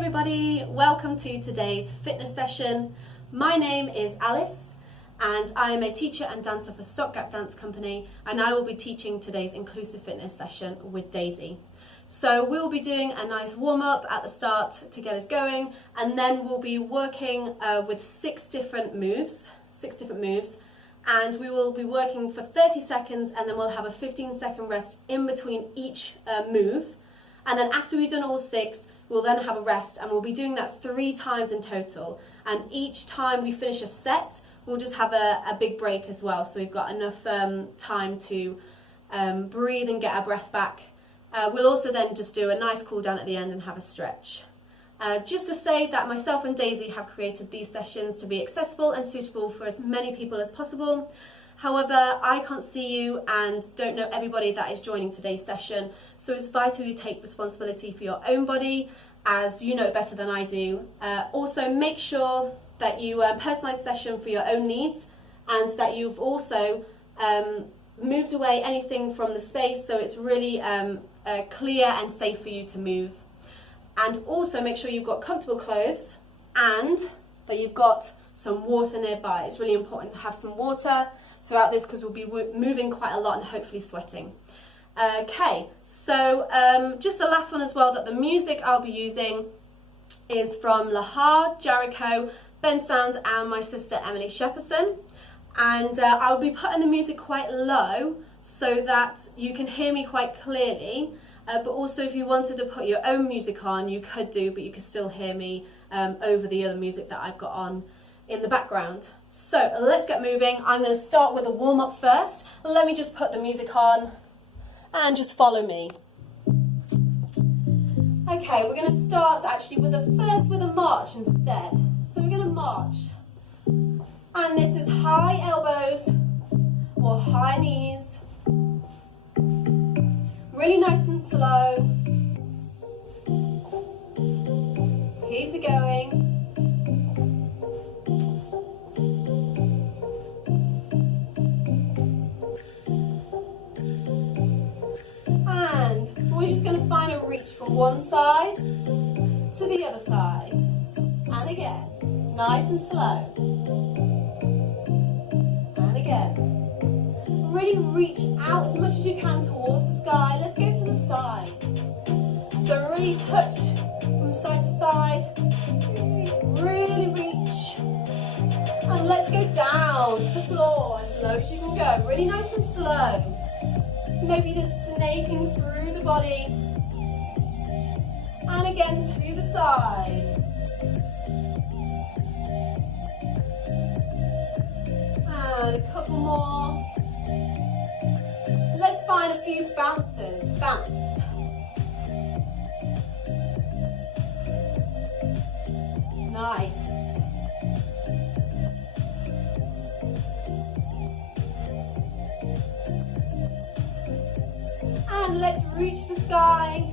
everybody, welcome to today's fitness session. My name is Alice and I am a teacher and dancer for Stopgap Dance Company, and I will be teaching today's inclusive fitness session with Daisy. So we will be doing a nice warm-up at the start to get us going, and then we'll be working with six different moves, and we will be working for 30 seconds and then we'll have a 15-second rest in between each move. And then after we've done all six, we'll then have a rest, and we'll be doing that 3 times in total. And each time we finish a set, we'll just have a big break as well, so we've got enough time to breathe and get our breath back. We'll also then just do a nice cool down at the end and have a stretch. Just to say that myself and Daisy have created these sessions to be accessible and suitable for as many people as possible. However, I can't see you and don't know everybody that is joining today's session, so it's vital you take responsibility for your own body, as you know better than I do. Also, make sure that you personalise the session for your own needs, and that you've also moved away anything from the space so it's really clear and safe for you to move. And also make sure you've got comfortable clothes and that you've got some water nearby. It's really important to have some water throughout this because we'll be moving quite a lot and hopefully sweating. Okay, so just the last one as well, that the music I'll be using is from Lahar, Jericho, Ben Sound and my sister Alice Shepperson. And I'll be putting the music quite low so that you can hear me quite clearly. But also if you wanted to put your own music on, you could do, but you could still hear me over the other music that I've got on in the background. So let's get moving. I'm going to start with a warm-up first. Let me just put the music on and just follow me. Okay, we're going to start actually with a march instead. So we're going to march. And this is high elbows or high knees. Really nice and slow. Keep it going. And we're just going to find a reach from one side to the other side. And again, nice and slow. And again. Really reach out as much as you can towards the sky. Let's go to the side. So really touch from side to side. Really reach. And let's go down to the floor as low as you can go. Really nice and slow. Maybe just snaking through the body. And again to the side. And a couple more. Let's find a few bounces. Bounce. Nice. And let's reach the sky.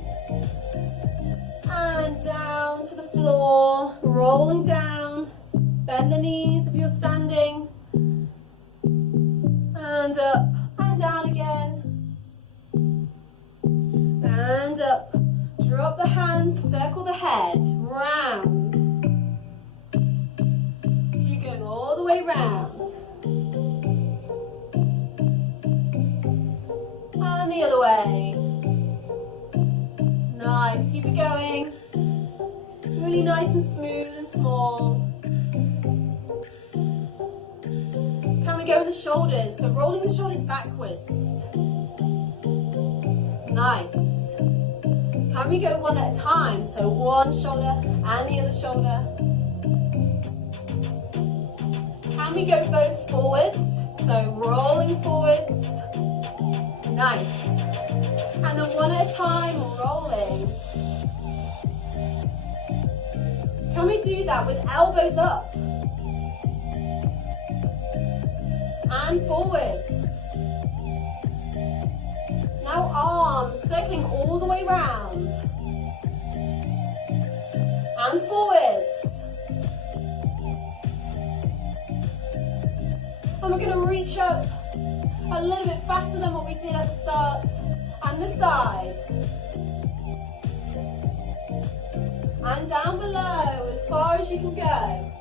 And down to the floor. Rolling down. Bend the knees if you're standing. And up. And down again. And up. Drop the hands, circle the head, round. Keep going all the way round. And the other way. Nice, keep it going. Really nice and smooth and small. Can we go with the shoulders? So rolling the shoulders backwards. Nice. Can we go one at a time? So one shoulder and the other shoulder. Can we go both forwards? So rolling forwards. Nice. And then one at a time, rolling. Can we do that with elbows up? And forwards. Now arms circling all the way round. And forwards. And we're going to reach up a little bit faster than what we did at the start. And the side. And down below, as far as you can go.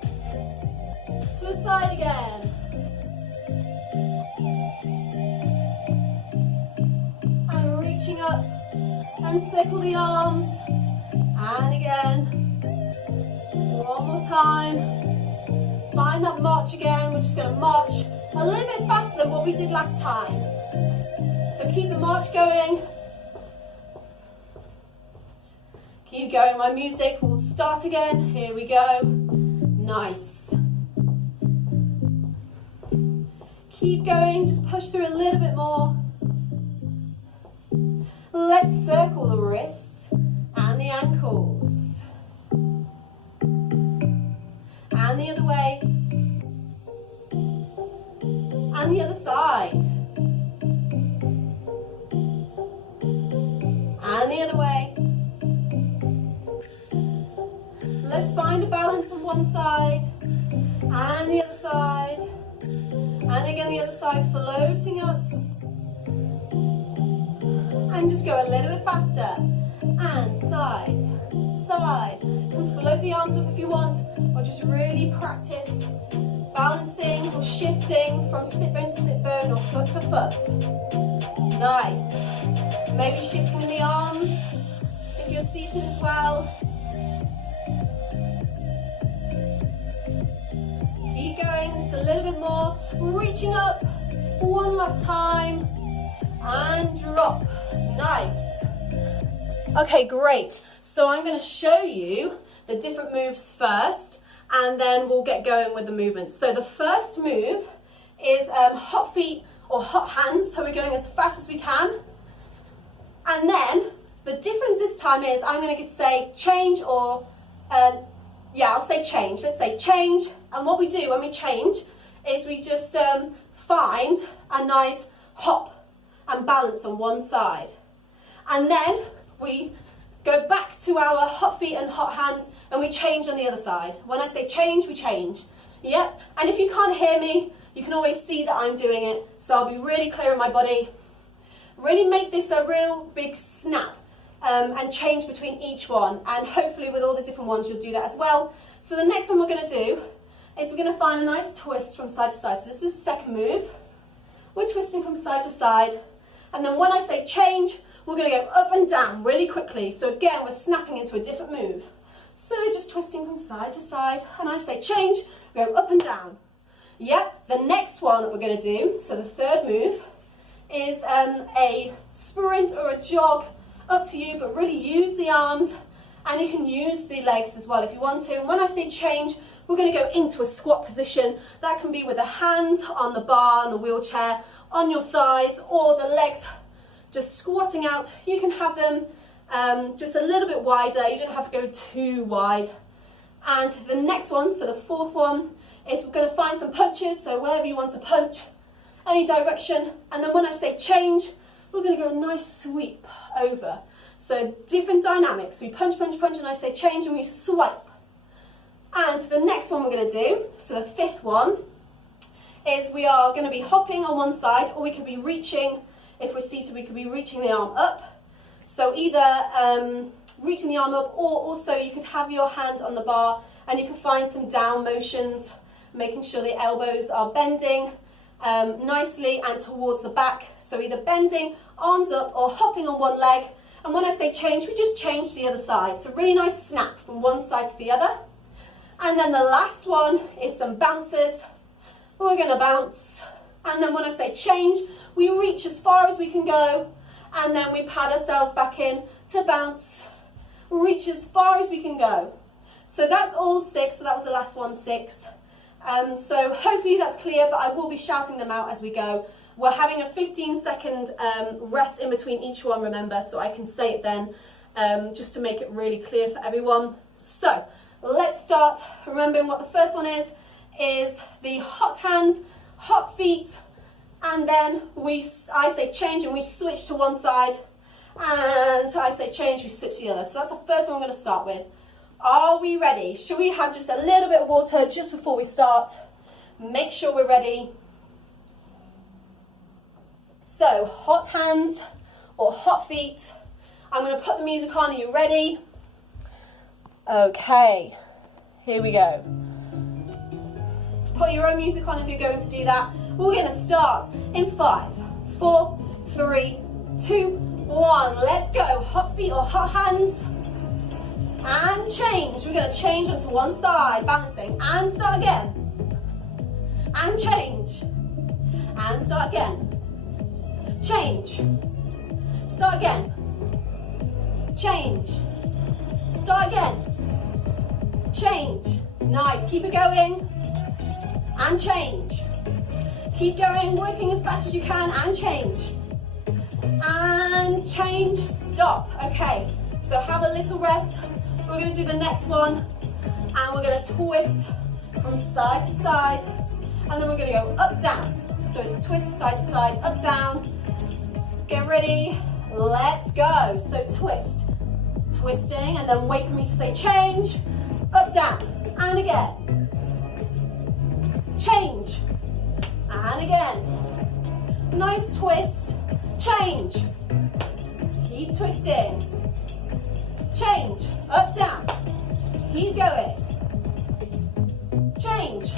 To the side again. And reaching up and circle the arms. And again. One more time. Find that march again. We're just going to march a little bit faster than what we did last time. So keep the march going. Keep going. My music will start again. Here we go. Nice. Keep going. Just push through a little bit more. Let's circle the wrists and the ankles. And the other way. And the other side. And the other way. Let's find a balance on one side. And the other side. And again the other side, floating up. And just go a little bit faster. And side, side. You can float the arms up if you want, or just really practice balancing or shifting from sit bone to sit bone or foot to foot. Nice. Maybe shifting in the arms if you're seated as well. Keep going, just a little bit more. Reaching up, one last time, and drop. Nice. Okay, great. So I'm going to show you the different moves first, and then we'll get going with the movements. So the first move is hot feet or hot hands. So we're going as fast as we can. And then the difference this time is I'm going to say change or, yeah, I'll say change. Let's say change. And what we do when we change is we just find a nice hop and balance on one side. And then we go back to our hot feet and hot hands and we change on the other side. When I say change, we change. Yep. And if you can't hear me, you can always see that I'm doing it. So I'll be really clear in my body. Really make this a real big snap and change between each one. And hopefully with all the different ones, you'll do that as well. So the next one we're going to do is we're going to find a nice twist from side to side. So this is the second move. We're twisting from side to side. And then when I say change, we're going to go up and down really quickly. So again, we're snapping into a different move. So we're just twisting from side to side. And I say change, we go up and down. Yep, the next one that we're going to do, so the third move, is a sprint or a jog, up to you, but really use the arms. And you can use the legs as well if you want to. And when I say change, we're going to go into a squat position. That can be with the hands on the bar, on the wheelchair, on your thighs, or the legs just squatting out. You can have them just a little bit wider. You don't have to go too wide. And the next one, so the fourth one, is we're going to find some punches. So wherever you want to punch, any direction. And then when I say change, we're going to go a nice sweep over. So different dynamics. We punch, punch, punch, and I say change, and we swipe. And the next one we're going to do, so the fifth one, is we are going to be hopping on one side, or we could be reaching. If we're seated, we could be reaching the arm up. So either reaching the arm up, or also you could have your hand on the bar and you can find some down motions, making sure the elbows are bending nicely and towards the back. So either bending, arms up, or hopping on one leg. And when I say change, we just change to the other side. So really nice snap from one side to the other. And then the last one is some bounces. We're going to bounce. And then when I say change, we reach as far as we can go, and then we pad ourselves back in to bounce, reach as far as we can go. So that's all 6, so that was the last one, 6. So hopefully that's clear, but I will be shouting them out as we go. We're having a 15-second rest in between each one, remember, so I can say it then, just to make it really clear for everyone. So let's start remembering what the first one is the hot hands, hot feet, and then I say change and we switch to one side, and I say change, we switch to the other. So that's the first one I'm going to start with. Are we ready? Should we have just a little bit of water just before we start? Make sure we're ready. So hot hands or hot feet. I'm going to put the music on. Are you ready? Okay, here we go. Put your own music on if you're going to do that. We're going to start in 5, 4, 3, 2, 1. Let's go. Hot feet or hot hands. And change. We're going to change onto one side, balancing. And start again. And change. And start again. Change. Start again. Change. Start again. Change. Nice. Keep it going. And change. Keep going, working as fast as you can, and change. And change, stop. Okay, so have a little rest. We're going to do the next one, and we're going to twist from side to side, and then we're going to go up, down. So it's a twist, side to side, up, down. Get ready, let's go. So twist, twisting, and then wait for me to say change, up, down, and again. Change, and again. Nice twist, change. Keep twisting. Change, up, down. Keep going. Change.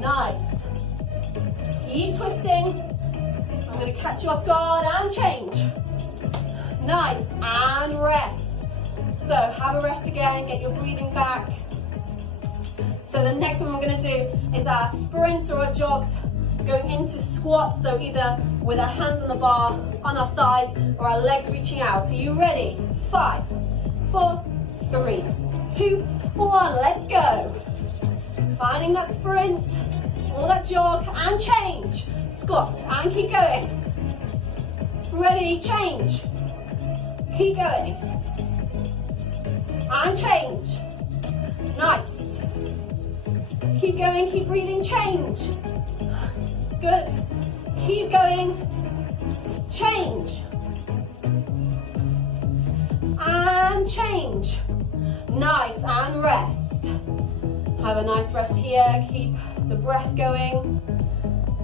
Nice. Keep twisting. I'm going to catch you off guard and change. Nice, and rest. So have a rest again, get your breathing back. So the next one we're going to do is our sprints or our jogs going into squats. So either with our hands on the bar, on our thighs, or our legs reaching out. Are you ready? 5, 4, 3, 2, 1. Let's go. Finding that sprint or that jog and change. Squat and keep going. Ready, change. Keep going. And change. Nice. Keep going, keep breathing, change. Good. Keep going. Change. And change. Nice, and rest. Have a nice rest here. Keep the breath going.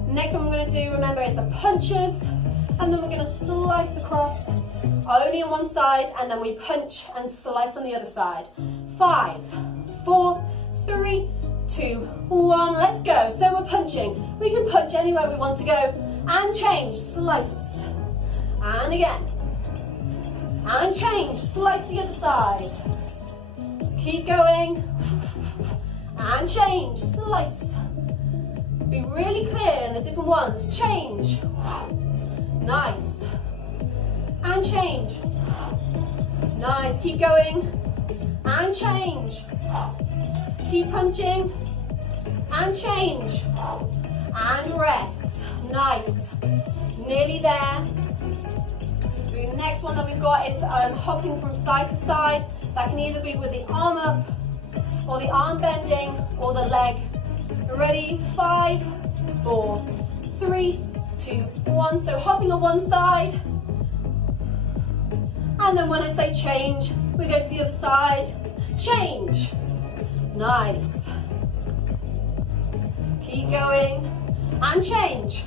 Next one we're going to do, remember, is the punches. And then we're going to slice across, only on one side, and then we punch and slice on the other side. 5, 4, 3, 2, 1, let's go. So we're punching. We can punch anywhere we want to go. And change, slice. And again. And change, slice the other side. Keep going. And change, slice. Be really clear in the different ones. Change. Nice. And change. Nice, keep going. And change. Keep punching. And change. And rest. Nice. Nearly there. The next one that we've got is hopping from side to side. That can either be with the arm up, or the arm bending, or the leg. Ready? 5, 4, 3, 2, 1. So hopping on one side. And then when I say change, we go to the other side. Change. Nice. Keep going. And change.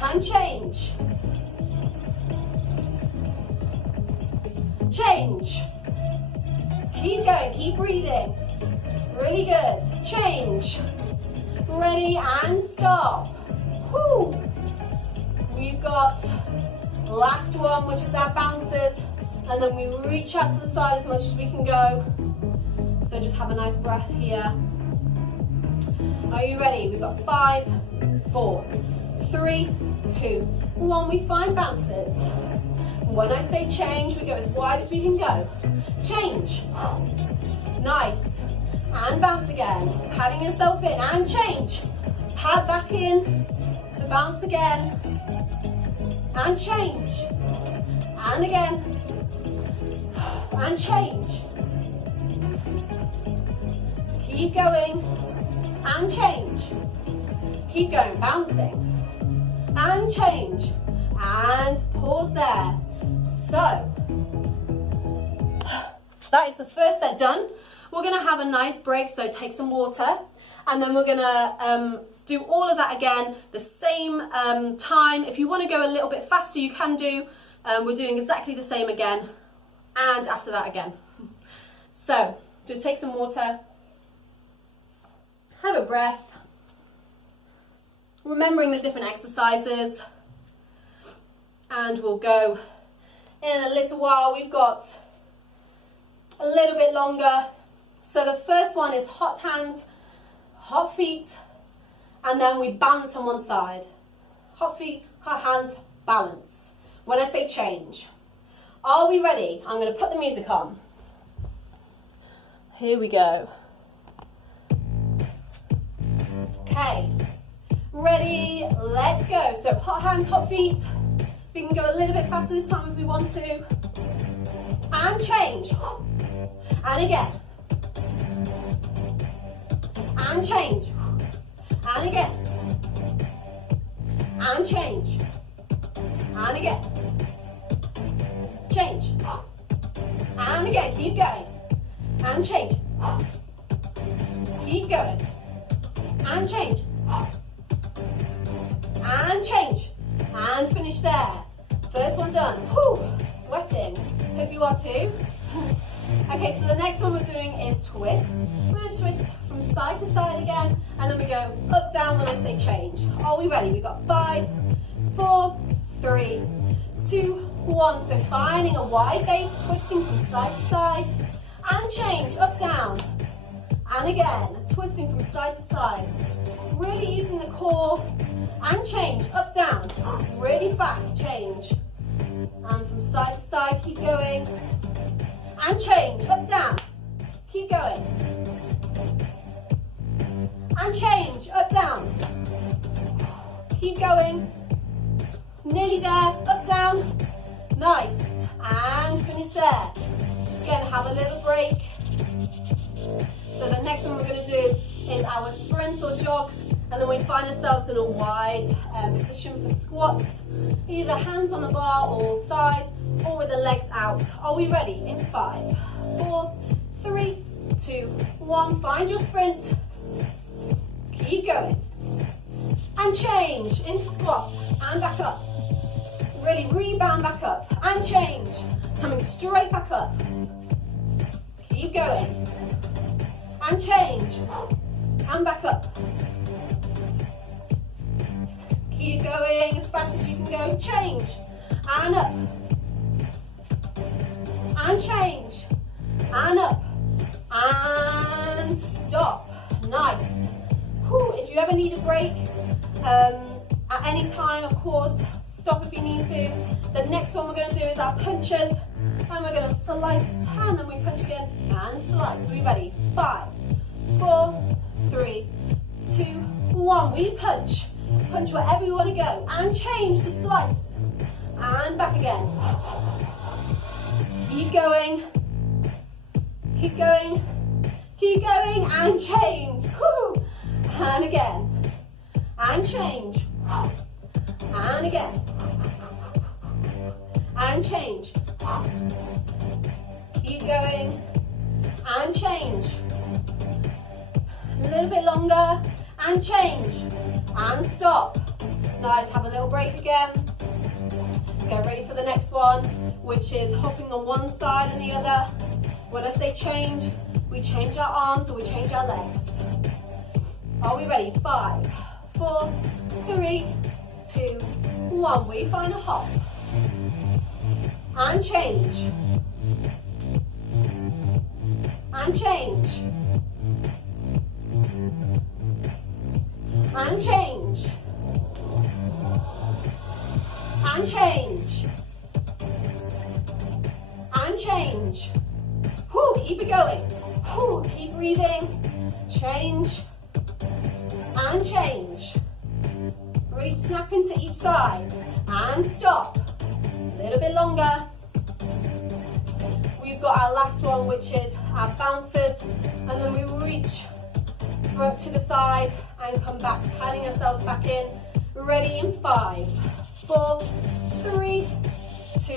And change. Change. Keep going, keep breathing. Really good. Change. Ready and stop. Whew. We've got last one, which is our bounces, and then we reach out to the side as much as we can go. So just have a nice breath here. Are you ready? We've got 5, 4, 3, 2, 1. We find bounces. When I say change, we go as wide as we can go. Change. Nice. And bounce again. Padding yourself in and change. Pad back in to bounce again. And change. And again. And change. Keep going. And change. Keep going, bouncing. And change. And pause there. So, that is the first set done. We're going to have a nice break, so take some water, and then we're going to do all of that again the same time. If you want to go a little bit faster, you can do, We're doing exactly the same again, and after that again. So just take some water, have a breath, remembering the different exercises, and we'll go in a little while. We've got a little bit longer. So the first one is hot hands, hot feet, and then we balance on one side. Hot feet, hot hands, balance. When I say change. Are we ready? I'm going to put the music on. Here we go. Okay. Ready? Let's go. So hot hands, hot feet. We can go a little bit faster this time if we want to. And change. And again. And change. And again. And change. And again. Change. And again. Keep going. And change. Keep going. And change. And change. And finish there. First one done. Whew, sweating. Hope you are too. Okay, so the next one we're doing is twist. We're going to twist from side to side again, and then we go up, down when I say change. Are we ready? We've got 5, 4, 3, 2, 1. So finding a wide base, twisting from side to side, and change, up, down. And again, twisting from side to side. Really using the core, and change, up, down. Really fast, change. And from side to side, keep going. And change, up, down. Keep going. And change, up, down. Keep going. Nearly there, up, down. Nice. And finish there. Again, have a little break. So the next one we're going to do is our sprints or jogs, and then we find ourselves in a wide position for squats, either hands on the bar or thighs, or with the legs out. Are we ready? In 5, 4, 3, 2, 1. Find your sprint. Keep going. And change into squat and back up. Really rebound back up and change. Coming straight back up. Keep going. And change. And back up. Keep going as fast as you can go. Change. And up. And change. And up. And stop. Nice. Whew. If you ever need a break, at any time, of course, stop if you need to. The next one we're going to do is our punches. And we're going to slice, and then we punch again, and slice. Are we ready? 5, 4, 3, 2, 1. We punch. Punch wherever you want to go. And change to slice. And back again. Keep going. Keep going. Keep going. And change. Woo. And again. And change. And again. And change. Keep going. And change. A little bit longer. And change. And stop. Nice. Have a little break again. Get ready for the next one, which is hopping on one side and the other. When I say change, we change our arms or we change our legs. Are we ready? 5, 4, 3, 2, 1. We find a hop. And change. And change. And change. And change. And change. Whew, keep it going. Whew, keep breathing. Change. And change. Really snap into each side. And stop. A little bit longer. We've got our last one, which is our bouncers. And then we reach to the side and come back, padding ourselves back in. Ready in 5, 4, 3, 2,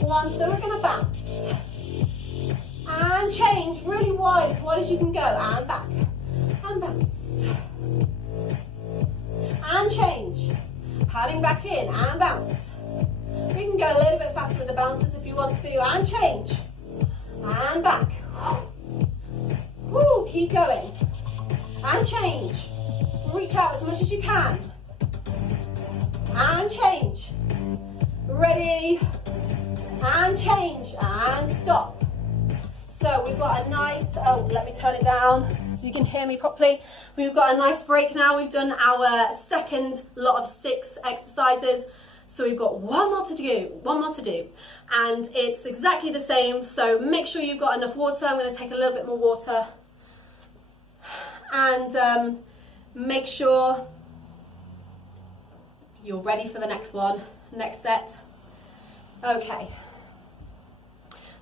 1. So we're going to bounce. And change really wide as you can go. And back. And bounce. And change. Padding back in and bounce. We can go a little bit faster with the bounces if you want to, and change. And back. Woo, keep going. And change. Reach out as much as you can. And change. Ready. And change. And stop. So we've got a nice, oh, let me turn it down so you can hear me properly. We've got a nice break now. We've done our second lot of 6 exercises. So we've got one more to do. And it's exactly the same. So make sure you've got enough water. I'm going to take a little bit more water. And make sure you're ready for the next one, next set. Okay.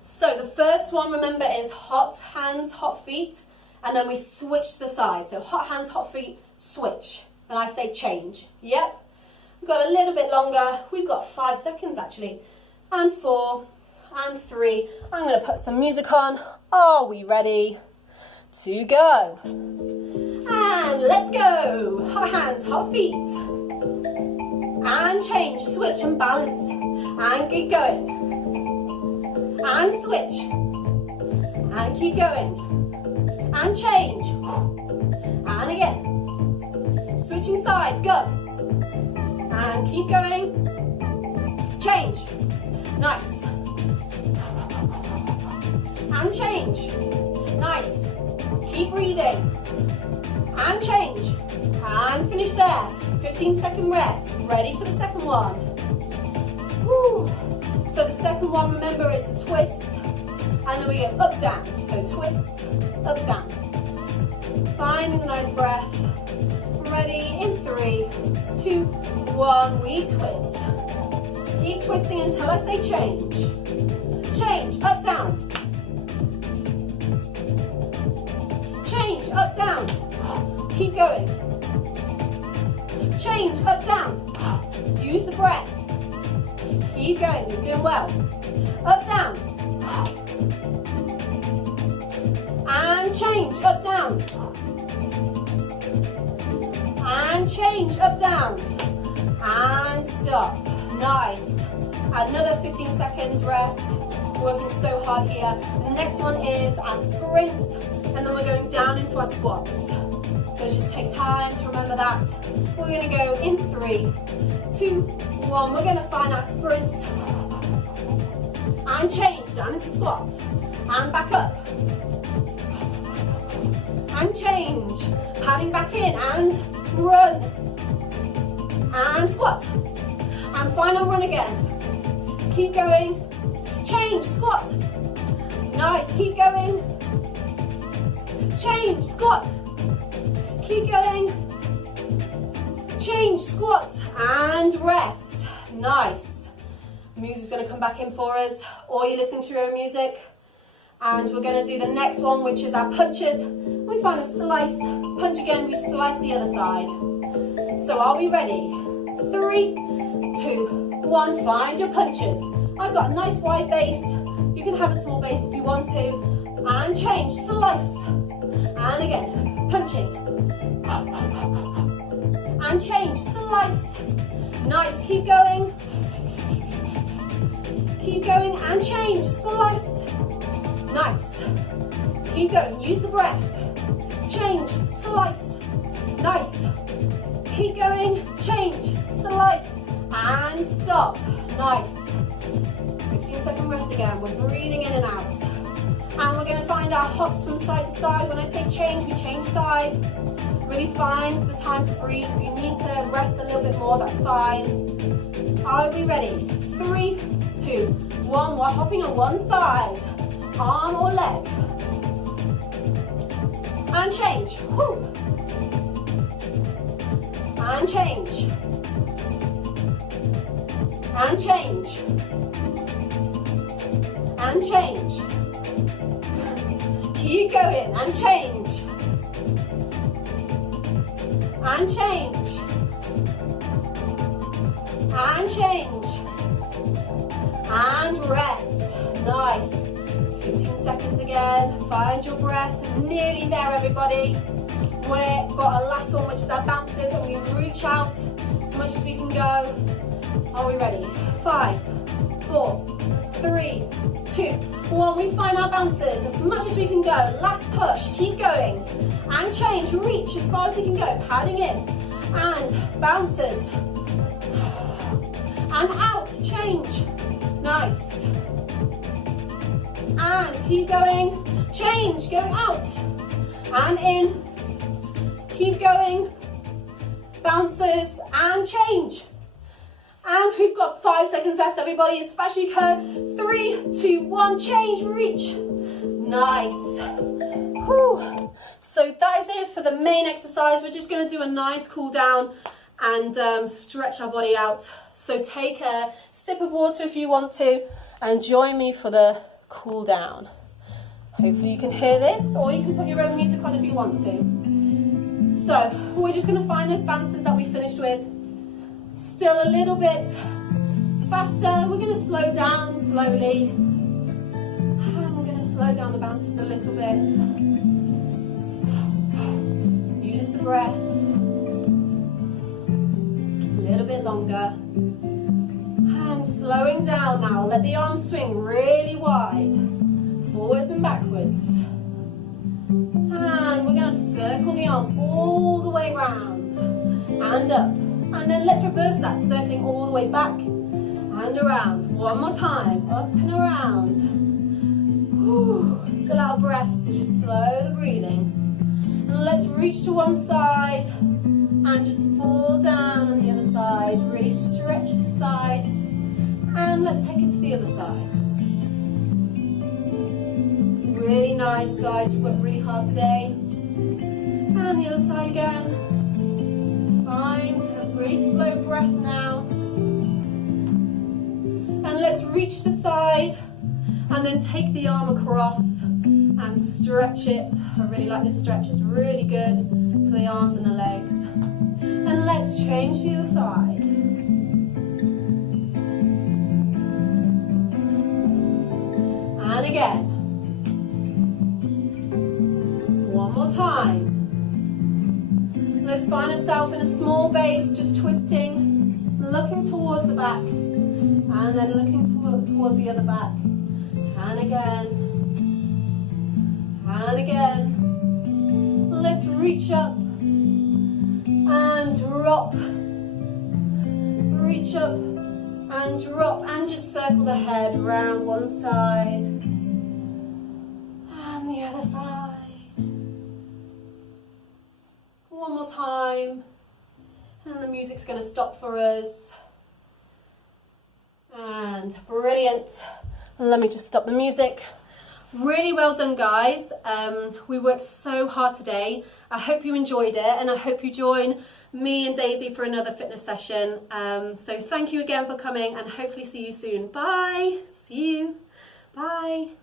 So the first one, remember, is hot hands, hot feet, and then we switch to the side. So hot hands, hot feet, switch. And I say change. Yep. We've got a little bit longer. We've got 5 seconds actually. And 4, and 3. I'm going to put some music on. Are we ready to go? And let's go. Hot hands, hot feet. And change, switch and balance. And keep going. And switch. And keep going. And change. And again. Switching sides, go. And keep going. Change. Nice. And change. Nice. Keep breathing. And change. And finish there. 15-second rest. Ready for the second one. Woo. So the second one, remember, is the twist. And then we go up, down. So twist, up, down. Finding a nice breath. Ready in 3, 2, 1. We twist. Keep twisting until I say change. Change, up, down. Change, up, down. Keep going. Change, up, down. Use the breath. Keep going, you're doing well. Up, down. And change, up, down. And change, up, down. And stop. Nice. Another 15 seconds rest. Working so hard here. The next one is our sprints, and then we're going down into our squats. So just take time to remember that. We're going to go in 3, 2, 1. We're going to find our sprints. And change, down into squats. And back up. And change. Padding back in and run. And squat. And final run again. Keep going. Change, squat. Nice, keep going. Change, squat. Keep going. Change, squat, and rest. Nice. Music's going to come back in for us, or you listen to your own music. And we're going to do the next one, which is our punches. We find a slice, punch again, we slice the other side. So are we ready? 3, 2, 1, find your punches. I've got a nice wide base. You can have a small base if you want to. And change, slice. And again, punching. And change, slice. Nice, keep going. Keep going and change, slice. Nice. Keep going, use the breath. Change, slice. Nice. Keep going, change, slice. And stop. Nice. 15-second rest again. We're breathing in and out. And we're going to find our hops from side to side. When I say change, we change sides. Really find the time to breathe. If you need to rest a little bit more, that's fine. Are we ready? 3, 2, 1. We're hopping on one side. Arm or leg. And change. Woo. And change. And change. And change. Keep going and change. And change. And change. And rest. Nice. 15 seconds again. Find your breath. Nearly there, everybody. We've got a last one, which is our bounces, and we reach out as much as we can go. Are we ready? 5, 4, 3, 2, 1. We find our bounces as much as we can go. Last push, keep going. And change, reach as far as we can go. Padding in. And bounces. And out, change. Nice. And keep going. Change, going out. And in. Keep going. Bounces and change. And we've got 5 seconds left, everybody, as fast as you can. 3, 2, 1, change, reach. Nice. Whew. So that is it for the main exercise. We're just going to do a nice cool down and stretch our body out. So take a sip of water if you want to, and join me for the cool down. Hopefully you can hear this, or you can put your own music on if you want to. So we're just going to find those bounces that we finished with. Still a little bit faster. We're going to slow down slowly. And we're going to slow down the bounces a little bit. Use the breath. A little bit longer. And slowing down now. Let the arms swing really wide. Forwards and backwards. And we're going to circle the arm all the way round. And up. And then let's reverse that, circling all the way back and around. One more time, up and around. Whew. Still out of breath, so just slow the breathing. And let's reach to one side and just fall down on the other side. Really stretch the side. And let's take it to the other side. Really nice, guys. You've worked really hard today. And the other side again. Fine. Really slow breath now. And let's reach the side and then take the arm across and stretch it. I really like this stretch, it's really good for the arms and the legs. And let's change to the other side. And again. One more time. Let's find ourselves in a small base, just twisting, looking towards the back, and then looking towards the other back. And again. And again. Let's reach up and drop. Reach up and drop, and just circle the head round one side and the other side. One more time, and the music's going to stop for us. And brilliant. Let me just stop the music. Really well done, guys. We worked so hard today. I hope you enjoyed it, and I hope you join me and Daisy for another fitness session. So thank you again for coming, and hopefully see you soon. Bye. See you. Bye.